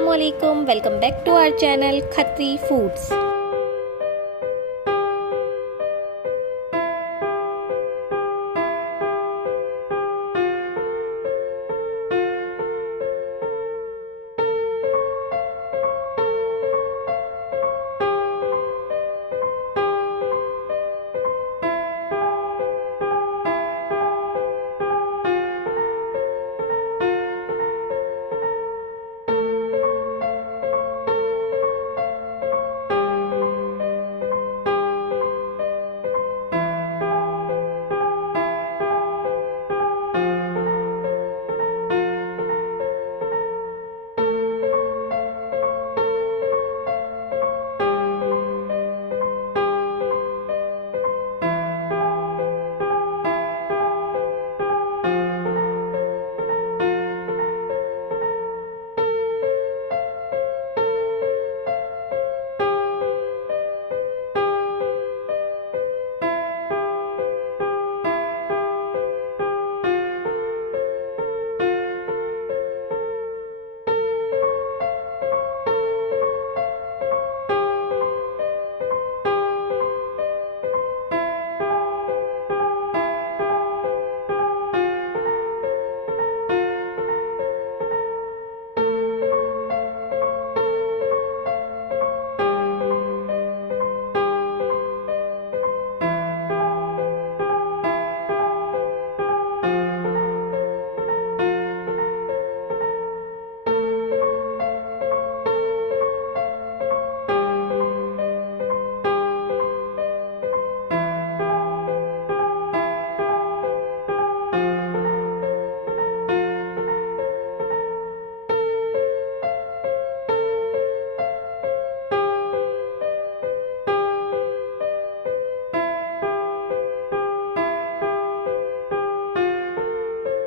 Assalamualaikum, welcome back to our channel Khatri Foods.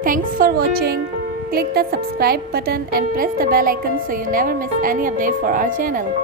Thanks for watching. Click the subscribe button and press the bell icon so you never miss any update for our channel.